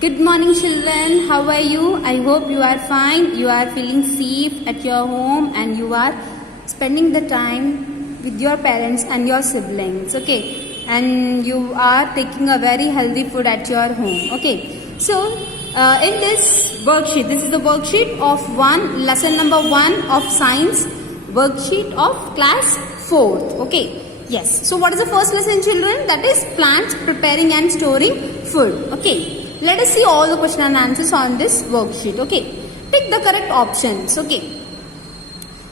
Good morning, children. How are you? I hope you are fine. You are feeling safe at your home and you are spending the time with your parents and your siblings. Okay. And you are taking a very healthy food at your home. Okay. So, in this worksheet, this is the worksheet of lesson number 1 of science, worksheet of class 4th. Okay. Yes. So, what is the first lesson, children? That is plants preparing and storing food. Okay. Let us see all the question and answers on this worksheet. Okay. Pick the correct options. Okay.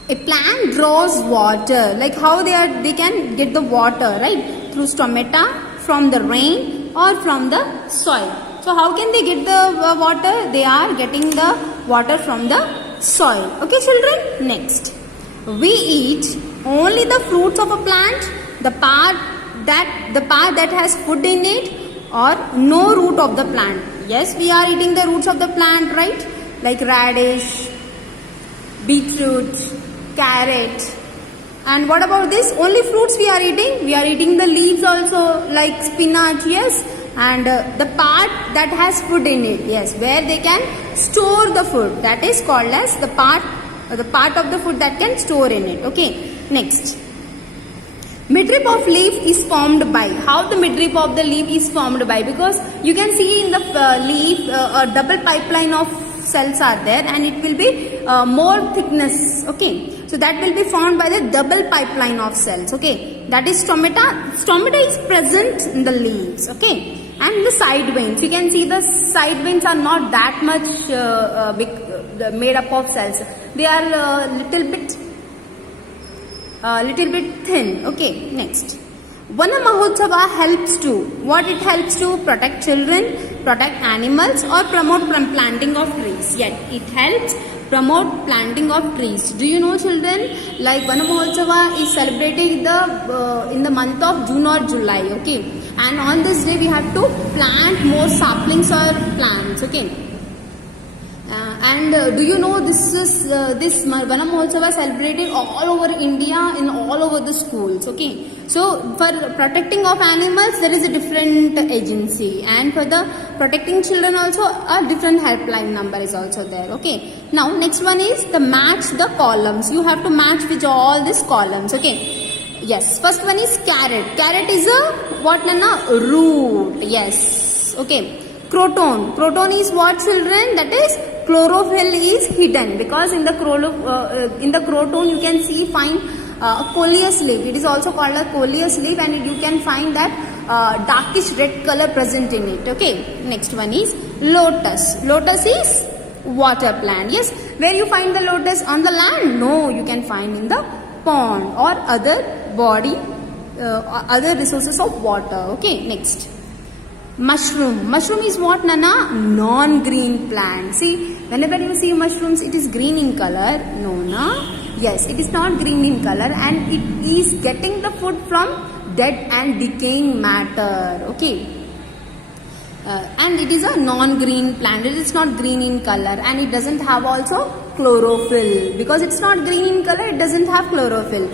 A plant draws water. Like how they can get the water, right? Through stomata, from the rain or from the soil. So how can they get the water? They are getting the water from the soil. Okay, children? Next. We eat only the fruits of a plant, the part that has food in it, or no root of the plant. Yes, we are eating the roots of the plant, right? Like radish, beetroot, carrot. And what about this? Only fruits we are eating. We are eating the leaves also, like spinach, yes. And the part that has food in it, yes, where they can store the food. That is called as the part of the food that can store in it. Okay. Next. Midrib of leaf is formed by. How the midrib of the leaf is formed by? Because you can see in the leaf a double pipeline of cells are there, and it will be more thickness. Okay, so that will be formed by the double pipeline of cells. Okay, that is stomata. Stomata is present in the leaves. Okay, and the side veins. You can see the side veins are not that much big, made up of cells. They are little bit thin. Okay, next. Vana Mahotsava helps to, what it helps to? Protect children, protect animals, or promote planting of trees. Yet it helps promote planting of trees. Do you know, children, like Vana Mahotsava is celebrated in the month of June or July. Okay, and on this day we have to plant more saplings or plants. Okay. And do you know this Vana Mahotsava celebrated all over India, in all over the schools. Okay, so for protecting of animals there is a different agency, and for the protecting children also a different helpline number is also there. Okay, now next one is the match the columns. You have to match with all these columns. Okay, yes, first one is carrot. Carrot is a what, Nana? Root. Yes. Okay, croton. Croton is what, children? That is chlorophyll is hidden, because in the croton you can find a coleus leaf. It is also called a coleus leaf, and you can find that darkish red color present in it. Okay, next one is lotus. Lotus is water plant. Yes, where you find the lotus? On the land? No, you can find in the pond or other body, other resources of water. Okay, next. Mushroom. Mushroom is what, Nana? Non-green plant. See, whenever you see mushrooms, it is green in color. No, na? Yes, it is not green in color, and it is getting the food from dead and decaying matter. Okay. And it is a non-green plant. It is not green in color, and it doesn't have also chlorophyll. Because it's not green in color, it doesn't have chlorophyll.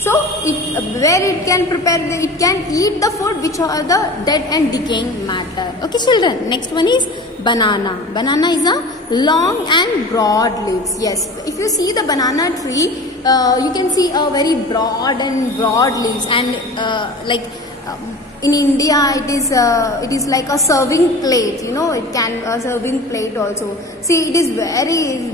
So, where it can prepare, it can eat the food which are the dead and decaying matter. Okay, children. Next one is banana. Banana is a long and broad leaves. Yes, if you see the banana tree, you can see a very broad leaves, and in India, it is like a serving plate. You know, it can a serving plate also. See, it is very.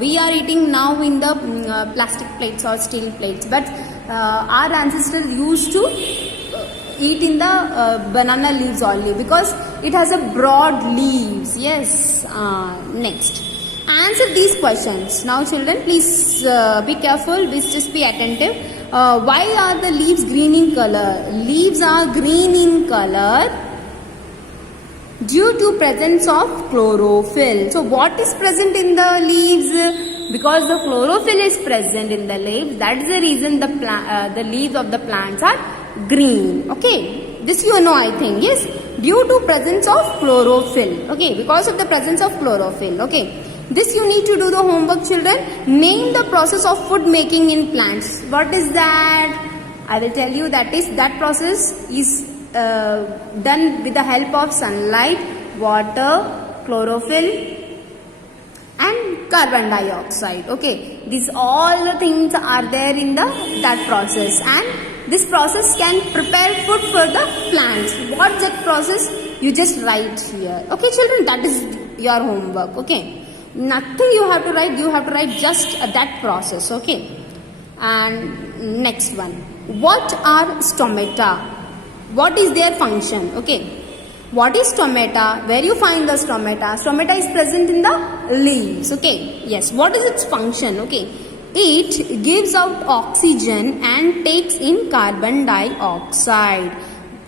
We are eating now in the plastic plates or steel plates, but our ancestors used to eat in the banana leaves only, because it has a broad leaves. Yes. Next, answer these questions. Now, children, please be careful. Please just be attentive. Why are the leaves green in color? Leaves are green in color due to presence of chlorophyll. So what is present in the leaves? Because the chlorophyll is present in the leaves, that is the reason the leaves of the plants are green. Okay, this you know, I think. Yes, due to presence of chlorophyll. Okay, because of the presence of chlorophyll. Okay. This you need to do the homework, children. Name the process of food making in plants. What is that? I will tell you, that process is done with the help of sunlight, water, chlorophyll, and carbon dioxide. Okay, these all the things are there in that process, and this process can prepare food for the plants. What's that process? You just write here. Okay, children, that is your homework. Okay, nothing you have to write. You have to write just that process. Okay, and next one. What are stomata? What is their function? Okay. What is stomata? Where you find the stomata? Stomata is present in the leaves. Okay. Yes. What is its function? Okay. It gives out oxygen and takes in carbon dioxide.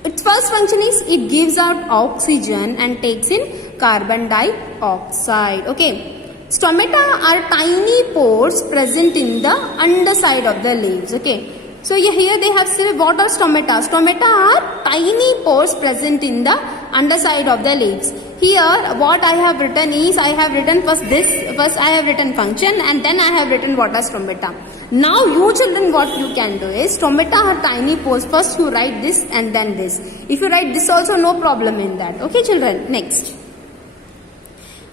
Its first function is it gives out oxygen and takes in carbon dioxide. Okay. Stomata are tiny pores present in the underside of the leaves. Okay. So here they have said what are stomata? Stomata are tiny pores present in the underside of the leaves. Here what I have written is I have written first I have written function and then I have written what are stomata. Now you children what you can do is stomata are tiny pores. First you write this and then this. If you write this also no problem in that. Okay children, next.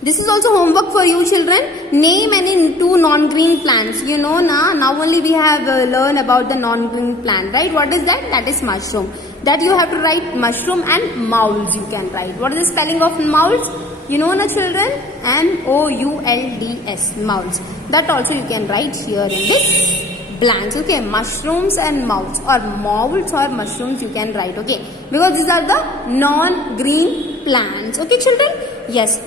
This is also homework for you children. Name any two non-green plants. You know now only we have learned about the non-green plant, right? What is that? That is mushroom. That you have to write mushroom and moulds you can write. What is the spelling of moulds? You know children? M-O-U-L-D-S, moulds. That also you can write here in this blanks. Okay, mushrooms and moulds or mushrooms you can write. Okay, because these are the non-green plants. Okay children? Yes.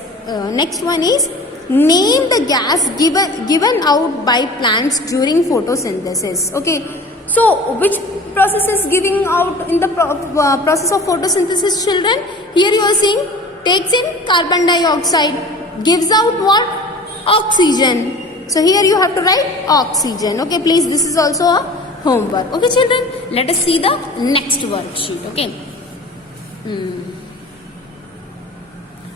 Next one is name the gas given out by plants during photosynthesis. Okay, so which process is giving out in the process of photosynthesis children? Here you are seeing takes in carbon dioxide, gives out what? Oxygen. So here you have to write oxygen. Okay, please, this is also a homework. Okay children, let us see the next worksheet. Okay.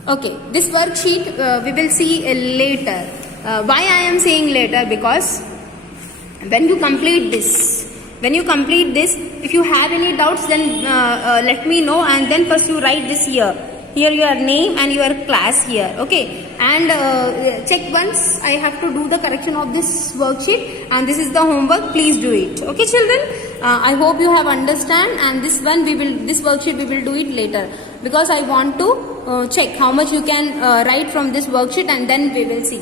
Okay, this worksheet we will see later. Why I am saying later? Because when you complete this, if you have any doubts, then let me know, and then first you write this here. Here your name and your class here. Okay, and check once. I have to do the correction of this worksheet, and this is the homework. Please do it. Okay, children. I hope you have understand, and this worksheet we will do it later because I want to check how much you can write from this worksheet, and then we will see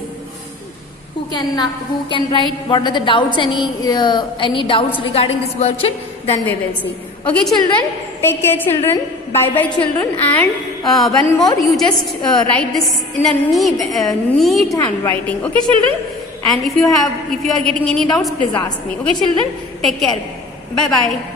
who can write, what are the doubts, any doubts regarding this worksheet, then we will see. Okay children, take care children, bye bye children, and one more, you just write this in a neat handwriting. Okay children, and if you are getting any doubts, please ask me. Okay children, take care, bye bye.